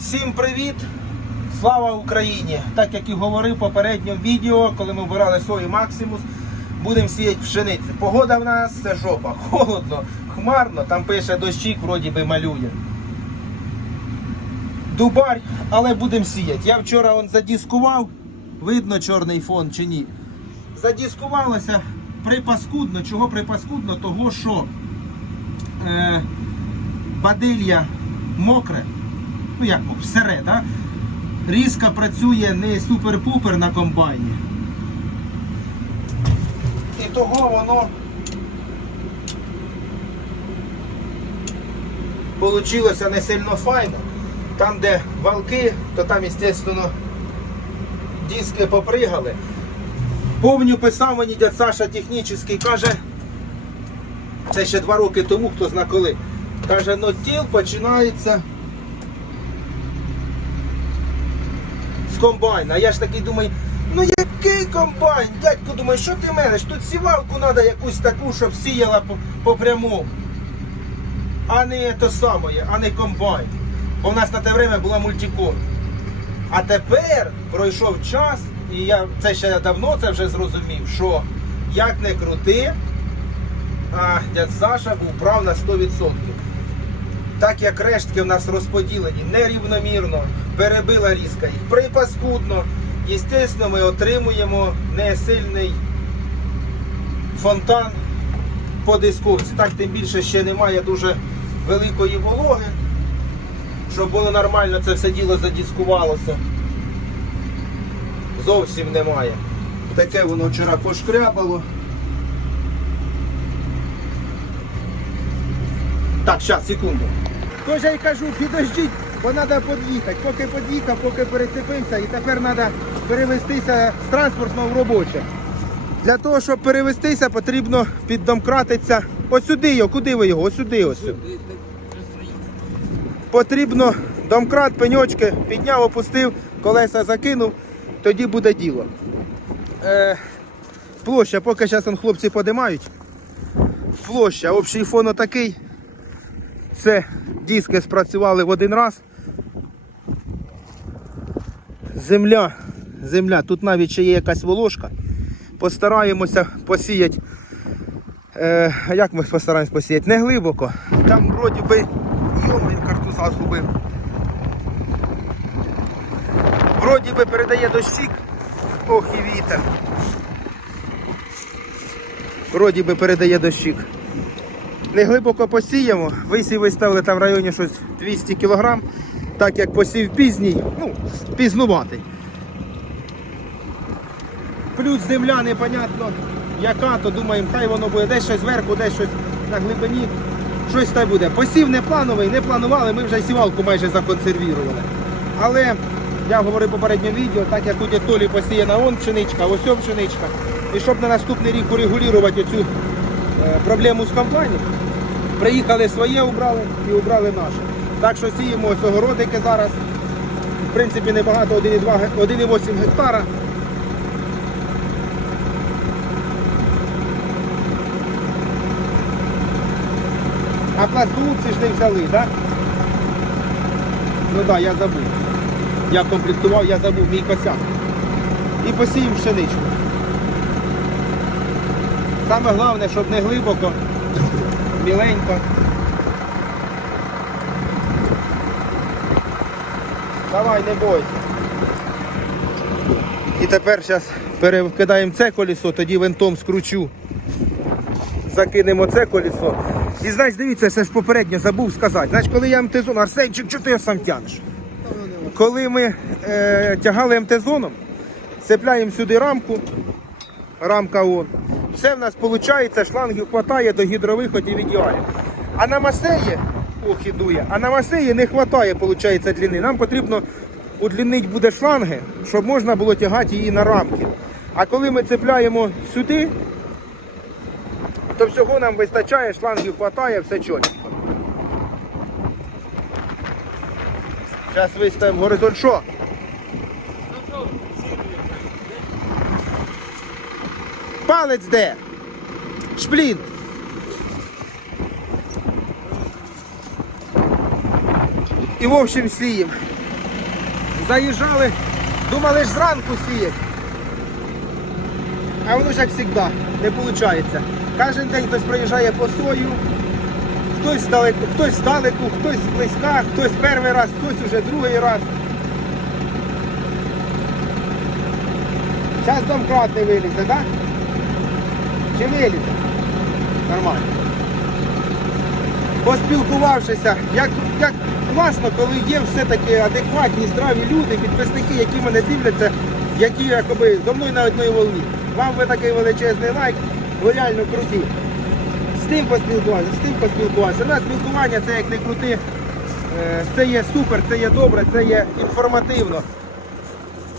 Всім привіт! Слава Україні! Так як і говорив в попередньому відео, коли ми вбирали сою Максимус, будемо сіяти пшеницю. Погода в нас це жопа, холодно, хмарно, там пише дощик, вроді би малює. Дубарь, але будемо сіяти. Я вчора он задіскував, видно чорний фон чи ні. Задіскувалося припаскудно. Чого припаскудно? Того, що е, бадилля мокре, ну як сире, да? різка працює не супер-пупер на комбайні. І того воно получилося не сильно файно. Там, де валки, то там, звісно, диски попригали. Помню, писав мені дядь Саша технічний, каже, це ще два роки тому, хто зна коли. Каже, ну тіл починається комбайна. А я ж такий думаю, ну який комбайн? Дядько, думаю, що ти менеш? Тут сівалку треба якусь таку, щоб сіяла по, по прямому. А не то саме, а не комбайн. Бо в нас на те время була мультикор. А тепер пройшов час, і я це ще давно це вже зрозумів, що як не крути, а дядь Саша був прав на 100%. Так як рештки в нас розподілені нерівномірно, перебила різка їх припаскудно. Єстественно, ми отримуємо несильний фонтан по дисковці. Так тим більше ще немає дуже великої вологи, щоб було нормально це все діло задіскувалося. Зовсім немає. Таке воно вчора пошкрябало. Так, зараз, секунду. Тож я й кажу, підождіть, бо треба під'їхати. Поки під'їхав, поки перецепився, і тепер треба перевестися з транспортного в робоче. Для того, щоб перевестися, потрібно піддомкратитися. Ось сюди його, куди ви його? Ось сюди ось. сюди. Потрібно домкрат, пеньочки, підняв, опустив, колеса закинув, тоді буде діло. Е, площа, поки зараз хлопці подимають. Площа, общий фон отакий. Це диски спрацювали в один раз. Земля, земля, тут навіть ще є якась волошка. Постараємося посіяти. Е, як ми постараємось посіяти? Не глибоко. Там вроді би йомаю картуза згубив. Вроді би передає дощик. Ох і вітер. Вроді би передає дощик. Не глибоко посіємо, висів виставили там в районі щось 200 кг, так як посів пізній, ну, пізнуватий. Плюс земля непонятно яка, то думаємо, хай воно буде десь щось зверху, десь щось на глибині. Щось та буде. Посів не плановий, не планували, ми вже сівалку майже законсервірували. Але я говорив попередньому відео, так як у дядь Толі посіяна он пшеничка, ось пшеничка. І щоб на наступний рік урегулювати цю е, проблему з комплайном, приїхали своє, убрали і убрали наше. Так що сіємо ось огородики зараз. В принципі, небагато 1,8 гектара. А пластуці ж не взяли, так? Ну так, я забув. Я комплектував, я забув мій косяк. І посіємо пшеничку. Саме головне, щоб не глибоко, міленько. Давай, не бойся. І тепер зараз перекидаємо це колесо, тоді винтом скручу. Закинемо це колесо. І знаєш, дивіться, це ж попередньо забув сказати. Знаєш, коли я МТ-зон, Арсенчик, чого ти сам тягнеш? Коли ми е, тягали МТ-зоном, цепляємо сюди рамку, рамка он. Все в нас виходить, шлангів хватає до гідровиходів ідеально. А на масеї, ох, і дує, а на масеї не вистачає, виходить, длини. Нам потрібно удлінити буде шланги, щоб можна було тягати її на рамки. А коли ми цепляємо сюди, то всього нам вистачає, шлангів хватає, все чітко. Зараз виставимо горизонт що? Палець де? Шплінт. І в общем сіємо. Заїжджали, думали ж зранку сіять. А воно ж як завжди, не виходить. Кожен день хтось приїжджає по сою, хтось здалеку, хтось здалеку, хтось зблизька, хтось перший раз, хтось уже другий раз. Зараз домкрат не вилізе, так? Да? Чи? Нормально. Поспілкувавшися, як, як класно, коли є все-таки адекватні, здраві люди, підписники, які мене дивляться, які якоби зо мною на одній волні. Вам ви такий величезний лайк, ви реально круті. З тим поспілкувався, з тим поспілкувався. На спілкування це як не крути. Е, Це є супер, це є добре, це є інформативно.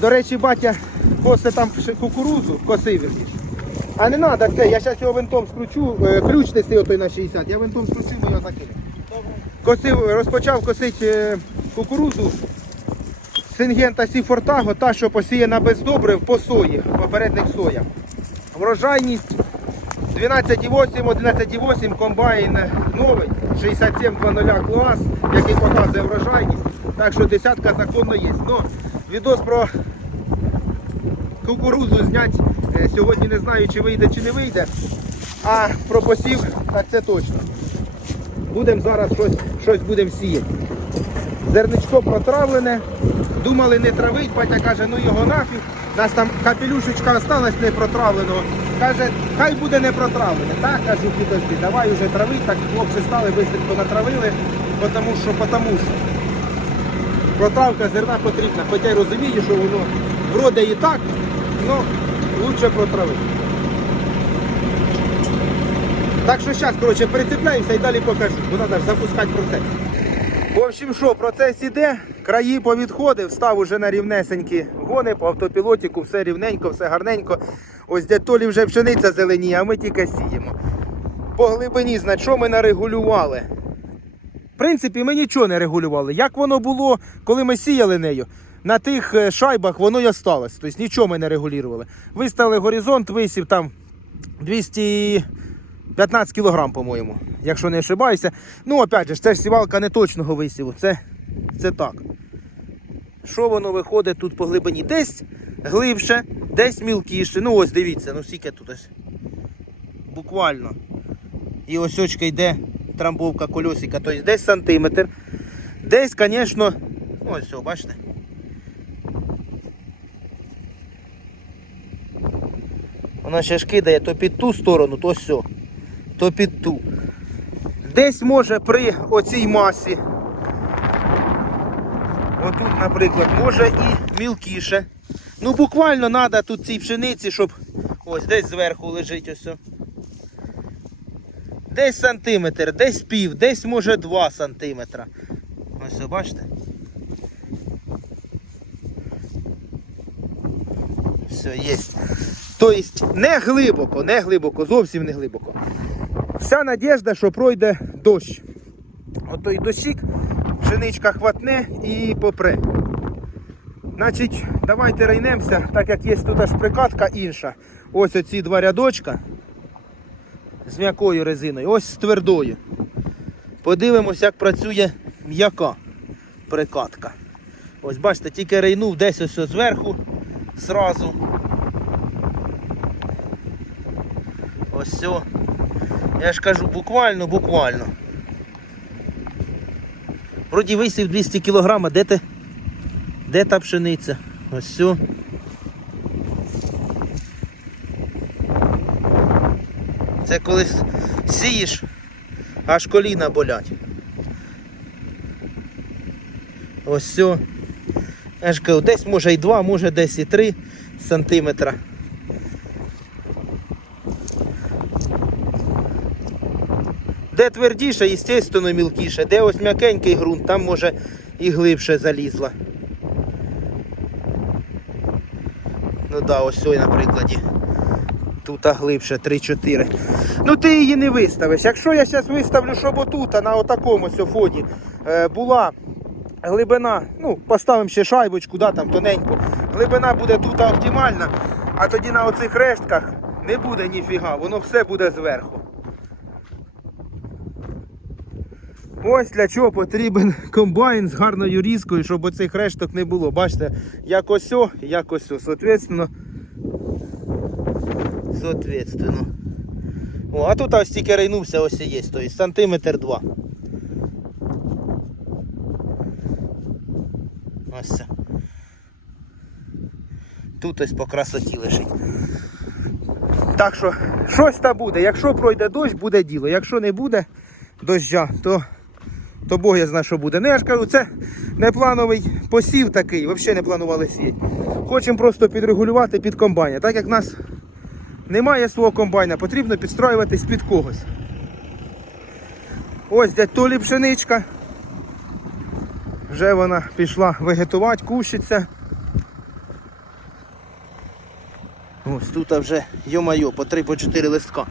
До речі, батя косить там кукурузу, косив. А не треба це, я зараз його винтом скручу, е, ключ неси отой на 60, я винтом скручу, ми його закинемо. Косив, розпочав косити е, кукурузу Сингента Сіфортаго, та, що посіяна без добрив по сої, попередник соя. Врожайність 12,8, 11,8 комбайн новий, 67,00 клас, який показує врожайність. Так що десятка законно є. Відос про кукурузу зняти е, сьогодні не знаю, чи вийде, чи не вийде. А про посів, так це точно. Будемо зараз щось, щось будемо сіяти. Зерничко протравлене. Думали не травить, батя каже, ну його нафіг. Нас там капелюшечка осталась не протравленого. Каже, хай буде не протравлене. Так, кажу, підожди, давай уже травить, так хлопці стали, швидко натравили, тому що, тому що. Протравка зерна потрібна, хоча й розумію, що воно вроде і так, але лучше протравити. Так що зараз, коротше, перецепляємося і далі покажу, бо треба запускати процес. В общем, що, процес іде, краї повідходив, став уже на рівнесенькі гони, по автопілотіку, все рівненько, все гарненько. Ось де Толі вже пшениця зеленіє, а ми тільки сіємо. По глибині, значить, що ми нарегулювали? В принципі, ми нічого не регулювали. Як воно було, коли ми сіяли нею, на тих е, шайбах воно й осталось. Тобто нічого ми не регулювали. Виставили горизонт, висів там 215 кілограм, по-моєму, якщо не ошибаюся. Ну, опять же, це ж сівалка не точного висіву. Це, це так. Що воно виходить тут по глибині? Десь глибше, десь мілкіше. Ну ось дивіться, ну скільки тут ось. Буквально. І ось очка йде трамбовка кольосика, тобто десь сантиметр. Десь, звісно, ну ось все, бачите. Вона ще ж кидає то під ту сторону, то все, то під ту. Десь може при оцій масі. Отут, наприклад, може і мілкіше. Ну буквально треба тут цій пшениці, щоб ось десь зверху лежить ось. Десь сантиметр, десь пів, десь може 2 сантиметра. Ось бачите? Все, є. Тобто не глибоко, не глибоко, зовсім не глибоко. Вся надіжда, що пройде дощ. Отой дощик, пшеничка хватне і попре. Значить, давайте рейнемося, так як є тут аж прикатка інша. Ось оці два рядочка з м'якою резиною, ось з твердою. Подивимось, як працює м'яка прикатка. Ось бачите, тільки рейнув десь ось зверху, зразу. Ось все. Я ж кажу, буквально, буквально. Вроді висів 200 кг, де те? Де та пшениця? Ось все. Це коли сієш, аж коліна болять. Ось все. Я ж кажу, десь може і 2, може десь і 3 сантиметра. Де твердіше, звісно, мілкіше, де ось м'якенький ґрунт, там може і глибше залізла. Ну да, ось ой, на прикладі. Тут глибше 3-4. Ну ти її не виставиш. Якщо я зараз виставлю, щоб отут, на отакому фоні е, була глибина, ну, поставимо ще шайбочку, да, там тоненьку. Глибина буде тут оптимальна, а тоді на оцих рештках не буде ніфіга, воно все буде зверху. Ось для чого потрібен комбайн з гарною різкою, щоб оцих решток не було. Бачите, як ось, як ось. Соответственно. Соответственно. О, а тут ось тільки рейнувся, ось і є, тобто сантиметр два. Ось це. Тут ось по красоті лежить. Так що, щось та буде. Якщо пройде дощ, буде діло. Якщо не буде доща, то, то Бог я знає, що буде. Ну я ж кажу, це неплановий посів такий, взагалі не планували сіяти. Хочемо просто підрегулювати під комбайна. Так як в нас немає свого комбайна, потрібно підстроюватись під когось. Ось дядь Толі пшеничка. Вже вона пішла вегетувати, кущиться. Ось тут вже, йо-майо, по 3-4 листка.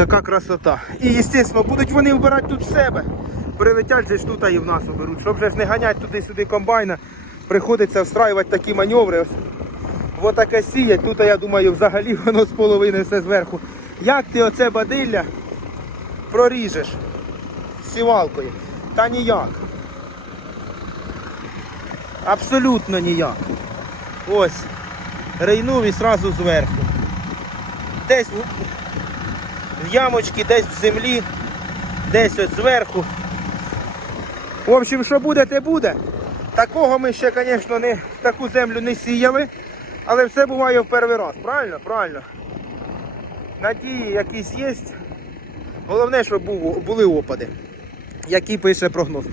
Така красота. І, звісно, будуть вони вбирати тут в себе. Прилетять же ж тут і в нас оберуть. Щоб же ж не ганять туди-сюди комбайна, приходиться встраювати такі маневри. Ось. Таке сіять. Тут, я думаю, взагалі воно з половини все зверху. Як ти оце бадилля проріжеш сівалкою? Та ніяк. Абсолютно ніяк. Ось. Рейнув і сразу зверху. Десь в десь в землі, десь от зверху. В общем, що буде, те буде. Такого ми ще, звісно, не таку землю не сіяли, але все буває в перший раз. Правильно? Правильно. Надії якісь є. Головне, щоб були опади, які пише прогноз.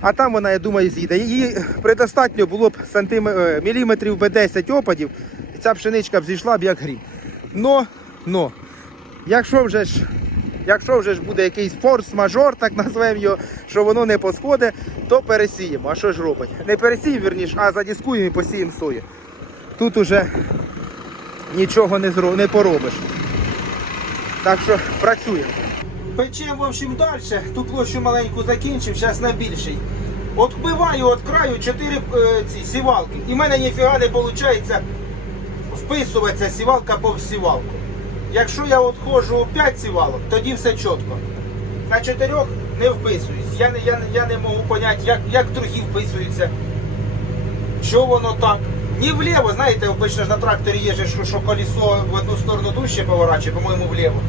А там вона, я думаю, з'їде. Її предостатньо було б сантим... е, міліметрів би 10 опадів, і ця пшеничка б зійшла б як грім. Но, но, якщо вже ж, якщо вже ж буде якийсь форс-мажор, так назвемо його, що воно не посходить, то пересіємо. А що ж робить? Не пересіємо, вірніш, а задіскуємо і посіємо сою. Тут уже нічого не, зро... не поробиш. Так що працюємо. Печемо, в общем, далі. Ту площу маленьку закінчив, зараз на більший. От вбиваю від краю 4 е, ці сівалки. І в мене ніфіга не виходить вписуватися сівалка по сівалку. Якщо я от ходжу у 5 сівалок, тоді все чітко. На 4 не вписуюсь. Я не, я, я не можу поняти, як, як другі вписуються. Що воно так? Ні вліво, знаєте, обично ж на тракторі є, що, що колесо в одну сторону дужче поворачує, по-моєму, вліво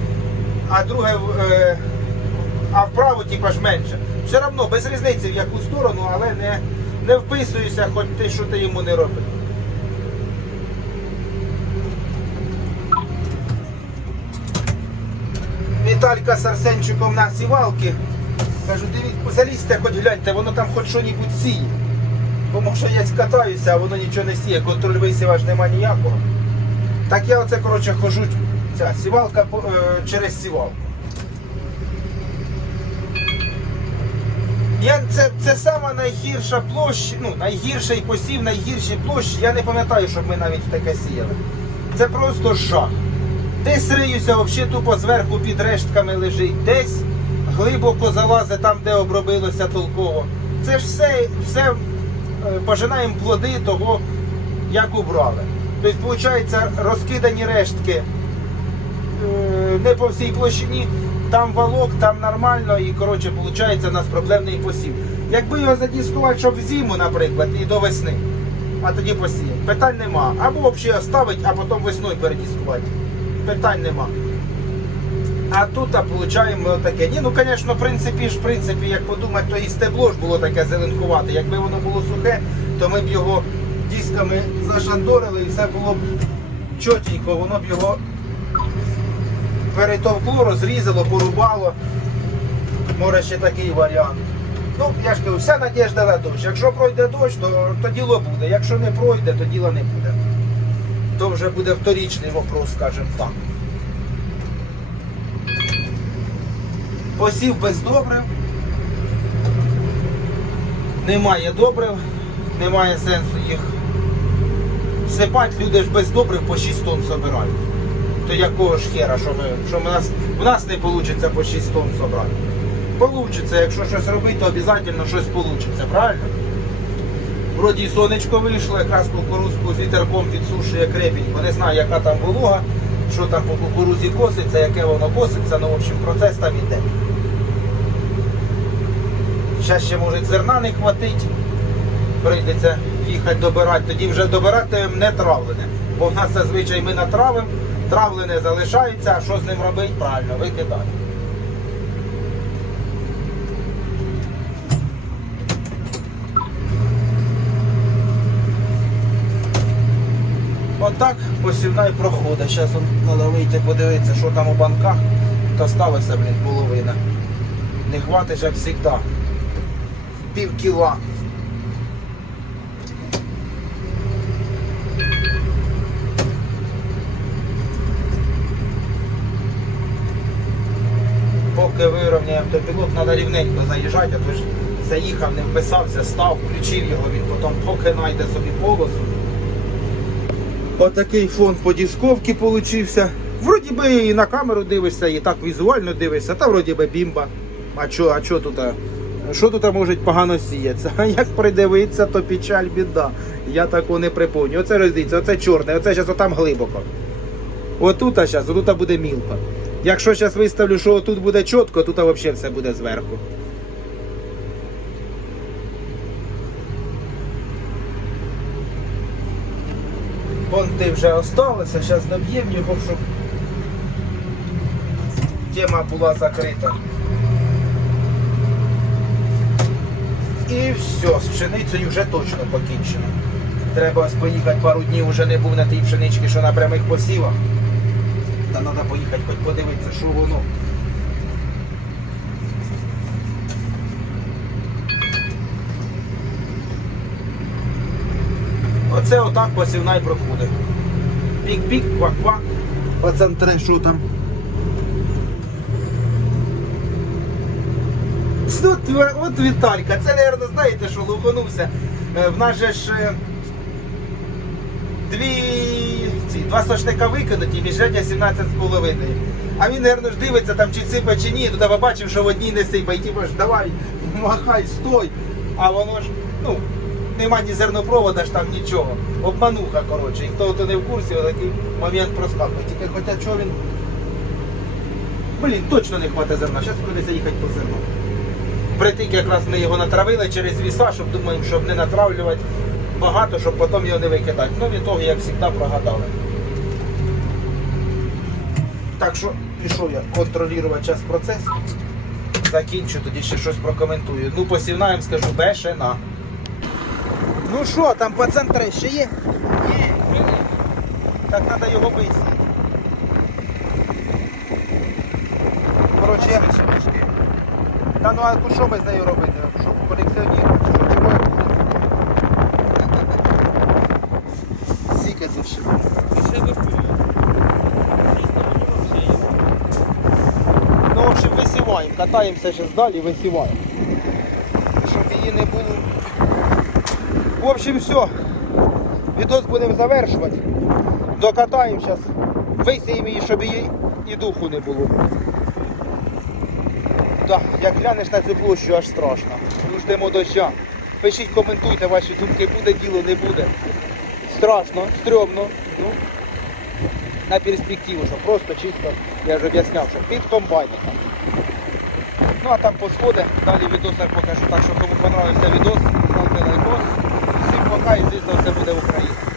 а друге е, а вправо типа ж менше. Все одно без різниці в яку сторону, але не, не вписуюся, хоч ти що ти йому не робиш. Віталька з Арсенчиком на сівалки. Кажу, дивіться, залізьте, хоч гляньте, воно там хоч що-небудь сіє. Тому що я катаюся, а воно нічого не сіє, контроль висіва ж нема ніякого. Так я оце, коротше, хожу, ця сівалка е, через сівалку. Я, це, це сама найгірша площа, ну, найгірший посів, найгірші площі. Я не пам'ятаю, щоб ми навіть таке сіяли. Це просто жах. Десь риюся, взагалі тупо зверху під рештками лежить, десь глибоко залазить там, де обробилося толково. Це ж все, все е, пожинаємо плоди того, як убрали. Тобто, виходить, розкидані рештки е, не по всій площині, там валок, там нормально і коротше, виходить, у нас проблемний посів. Якби його задіскувати, щоб в зиму, наприклад, і до весни, а тоді посіяти, питань нема. Або взагалі оставити, а потім весною передіскувати. Питань нема. А тут а, получаємо таке. Ні, ну звісно, в принципі ж, в принципі, як подумати, то і стебло ж було таке зеленкувате. Якби воно було сухе, то ми б його дисками зашандорили і все було б чотенько, воно б його перетовкло, розрізало, порубало. Може ще такий варіант. Ну, я ж кажу, вся надіжда на дощ. Якщо пройде дощ, то, то діло буде. Якщо не пройде, то діла не буде. То вже буде вторічний вопрос, скажімо так. Посів без добрив. Немає добрив, немає сенсу їх сипати. Люди ж без добрив по 6 тонн собирають. То якого ж хера, що ми, що в нас, в нас не вийде по 6 тонн собрати. Получиться, якщо щось робити, то обов'язково щось вийде, правильно? Вроді сонечко вийшло, якраз кукурузку з вітерком підсушує крепінь, бо не знаю, яка там волога. що там по кукурузі коситься, яке воно коситься, ну в общем процес там іде. Зараз ще може зерна не хватить. Прийдеться їхати добирати, тоді вже добирати не травлене. Бо в нас зазвичай ми натравимо, травлене залишається, а що з ним робити? Правильно, викидати. Отак посівна і проходить. Зараз треба вийти подивитися, що там у банках. Та сталося, блін, половина. Не хватить, як завжди. Пів кіла. Поки вирівняємо автопілот, треба рівненько заїжджати, а то ж заїхав, не вписався, став, включив його, він потім поки знайде собі полосу. Отакий фон по дисковці получився. Вроді би і на камеру дивишся, і так візуально дивишся, та вроді би бімба. А що, а що тут? Що тут може погано сіється? А як придивитися, то печаль біда. Я такого не припомню. Оце роздивіться, оце чорне, оце зараз отам глибоко. Отут, зараз, отут буде мілко. Якщо зараз виставлю, що тут буде чітко, тут взагалі все буде зверху. Понти вже осталися, зараз доб'ємо його, щоб тема була закрита. І все, з пшеницею вже точно покінчено. Треба поїхати пару днів, вже не був на тій пшеничці, що на прямих посівах. Та треба поїхати, хоч подивитися, що воно. Оце отак посівна і проходить. Пік-пік, квак-квак. Пацан що там. От, от Віталька, це, мабуть, знаєте, що луханувся. Е, В нас же ж е, дві, ці, два сочника викинуті, міжрядя 17,5. А він, мабуть, ж дивиться, там чи сипе, чи ні, туди побачив, що в одній не сипе. І типу ж давай, махай, стой. А воно ж, ну, нема ні зернопровода ж там нічого. Обмануха, коротше. І хто то не в курсі, отакий момент проскакує. Тільки хоча що він. Блін, точно не хватить зерна. Зараз прийдеться їхати по зерно. Притик якраз ми його натравили через віса, щоб думаємо, щоб не натравлювати багато, щоб потім його не викидати. Ну, від того, як завжди, прогадали. Так що пішов я контролювати час процес. Закінчу, тоді ще щось прокоментую. Ну, посівна, скажу, бешена. Ну що, там по центрі ще є? Є, Так треба його висіяти. Коротше, я... Та ну а тут що ми з нею робити? Що колекціонувати? Що чого буде? Сіка тут ще. Ну, в общем, висіваємо. Катаємося зараз далі, висіваємо. Щоб її не було. В общем, все. Відос будемо завершувати. Докатаємо зараз. Висіємо її, щоб її і духу не було. Так, як глянеш на цю площу, аж страшно. Ну, ждемо доща. Пишіть, коментуйте ваші думки, буде діло, не буде. Страшно, стрьомно. Ну, на перспективу, що просто чисто, я вже об'ясняв, що під комбайником. Ну а там по сходи, далі в відосах покажу. Так що кому понравився відос, пока звісно все буде в Україні.